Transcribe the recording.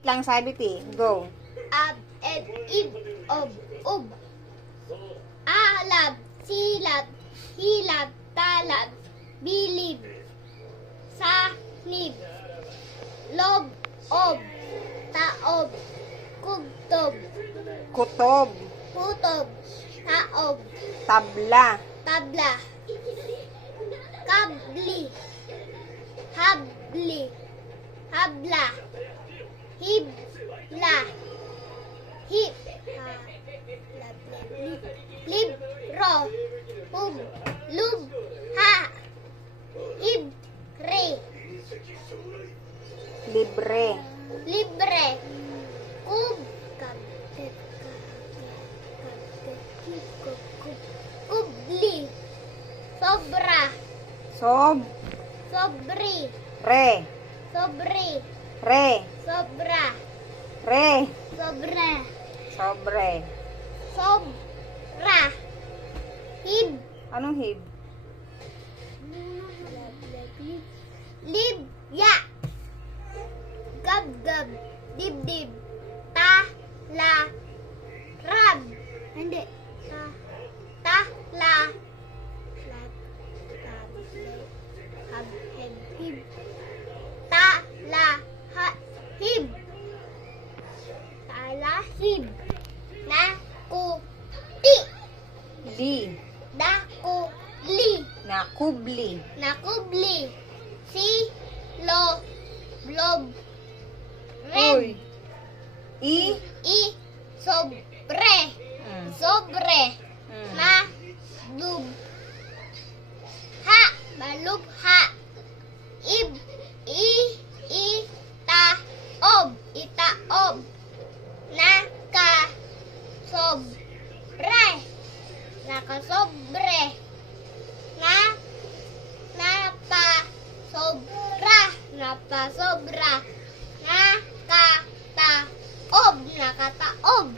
lang sabi ti. Go. Ab, ed, ib, ob, ub. Alab, silab, hilab, talab, bilib, sanib, lob, ob, taob, kugtob, Kutob. kutob, taob, Tabla. tabla, kabli, habli, habla, hibla, hip, libro, hub, lub, ha, ibre, Libre. libre, kub, kubli, sobra, Sob. sobri, Re. sobri, Re. sobra, Re. sobre, Sobre. sobra, hib, Anong hib? libya, gab-gab, dibdib, ta-la, rab, hindi, ta-la, hib, ta-la, hib, ta-la, hib, na-ku-ti, Li. da-ku-li, Nakubli. nakubli, si-lo, blob, Uy. red, I. sobre, Mm. sobre, Mm. malub, ha, malub, ha, itaob, itaob, nakasobre, nakasobre, napasobra, napasobra, nakataob, nakataob,